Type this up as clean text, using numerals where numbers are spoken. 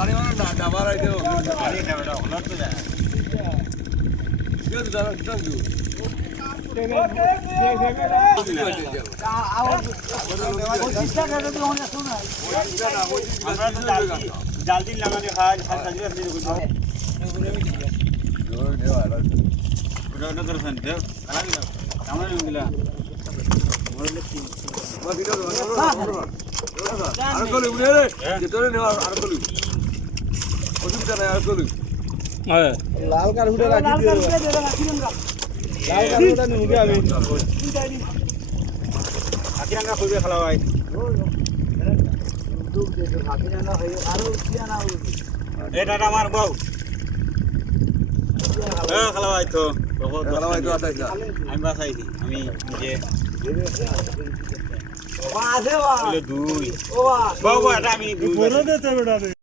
আরে মানে না ডাবার আইতে আরে এটা বেটা হলার তো যায় কেউ তো দাঁড়া কিতাম দিও আমরা তো জাল দিন লাগানি খাই সাজি আপনি দেখুন ওটা ওটা করছেন দেও কালা দিলাম আমরা নিয়ে দিলাম আর কলি উড়ে রে যেতরে নেওয়া আর কলি অসুবিধা নাই আর কলি লাল কার হুডে রাখি দিও লাল কার হুডে নিউগে আমি আকিরাঙ্গা কইবে খালা ভাই এটা আমার বউ খালা ভাই তো খেলা ভাই তো আটাইছ না আমি বাসাইছি আমি নিজে বাবা আছে বাবা দুই বাবা বউ এটা আমি দুই বড় দেতে বেটা